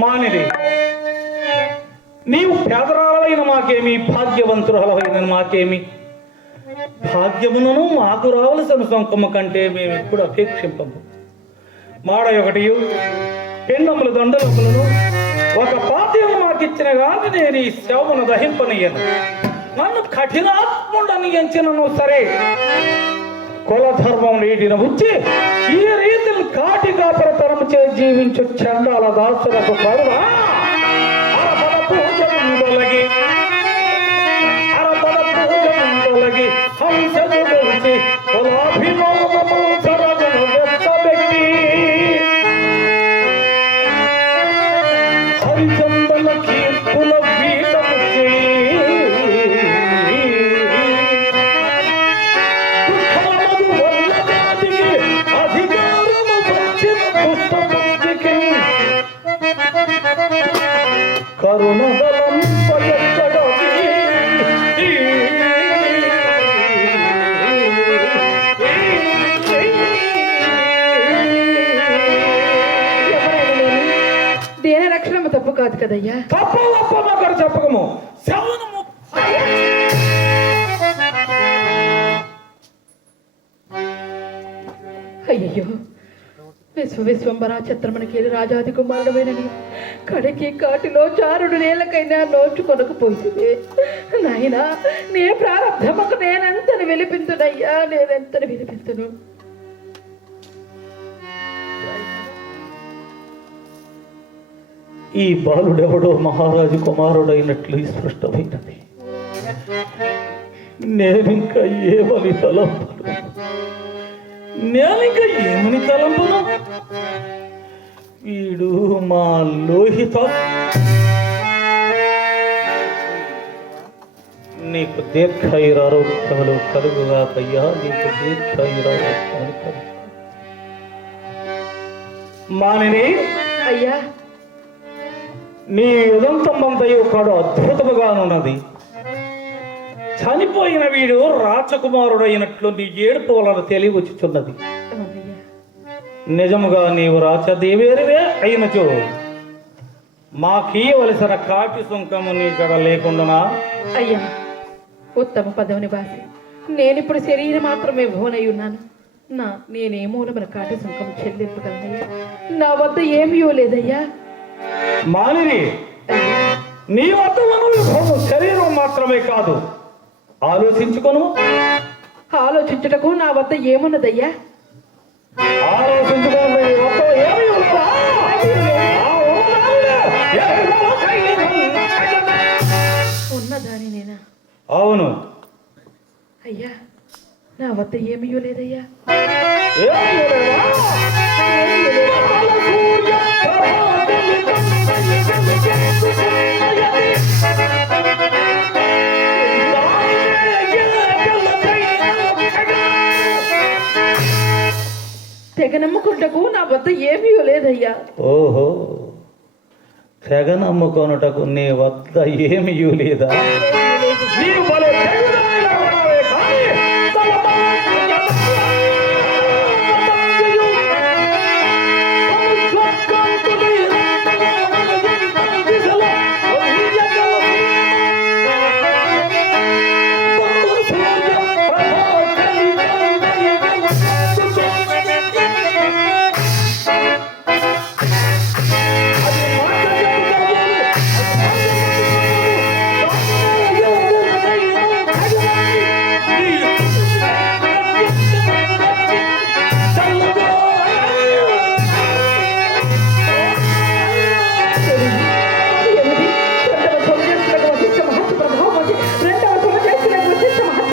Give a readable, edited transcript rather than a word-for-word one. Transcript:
మానిది నీవు పేదరాలైన మాకేమి, భాగ్యవంతురాలైన మాకేమి, భాగ్యమును మాకు రావలసిన సొంకమ్మ కంటే మేము ఎప్పుడు అపేక్షింపము. మాడ ఒకటి పెన్నములు దండలములను ఒక పాత్యను మాకిచ్చిన కానీ నేను ఈ శవమును దహింపనీయను. నన్ను కఠినాత్ముడని ఎంచినను సరే, కులధర్మం నీటిన వచ్చి ఈ రీతిని కాటి కాపరతనం చే జీవించు చండాల దాసులకు కరువా హంసను గురించి కులాభిమానము సరగను వెచ్చబెట్టి హరిచందన కీర్తుల వీటముచ్చి దుఃఖమదు వల్లదానికి అధికారము వచ్చిన పుష్పముద్రికి కరుణదలం తప్పు కాదు కదయ్యా. తప్పు చెప్పకము. అయ్యయ్యో, విశ్వంబరా చిత్రమణికి రాజాది కుమారుడమైనని కడికి కాటిలో చారుడు నేలకైనా నోచుకొనకపోయింది. నాయనా, నే ప్రారంభముకు నేనెంతని విలిపింతునయ్యా, నేనెంతని విలిపింతును. ఈ బాలుడెవడో మహారాజు కుమారుడైనట్లు స్పష్టమైనది. నేనింకా ఏమని తలంపును, నేనింకా ఏమని తలంపును. వీడు మా లోహిత. నీకు దీర్ఘాయురారోగ్యములు కలుగుగాకయ్యా, నీకు దీర్ఘాయురారోగ్యములు కలుగు. మానిని అయ్యా, నీ ఉదంతమంతయు కాడు అద్భుతముగానున్నది. చనిపోయిన వీడు రాజకుమారుడైనట్లు నీ ఏడుపు వలన తెలియవచ్చుచున్నది. నిజముగా నీవు రాచదేవేరివే అయినచో మాకీయవలసిన కాటి సుంకము నీ కడ లేకుండా. అయ్యా, ఉత్తమ పదవిని బాసి నేనిప్పుడు శరీరం మాత్రమే భువనై ఉన్నాను. నేనే మూలమైన కాటి సుంకము చెల్లింపగలనయ్యా. నా వద్ద ఏమీ లేదయ్యా. మానిని, నీ వద్ద శరీరం మాత్రమే కాదు, ఆలోచించుకొను. ఆలోచించుటకు నా వద్ద ఏమున్నదయ్యా? ఉన్నదాని నేనా? అవును అయ్యా, నా వద్ద ఏమీ లేదయ్యా. తెగ నమ్ముకుంటకు నా వద్ద ఏమీ లేదయ్యా. ఓహో, తెగ నమ్ముకొనుటకు నీ వద్ద ఏమీ లేదా?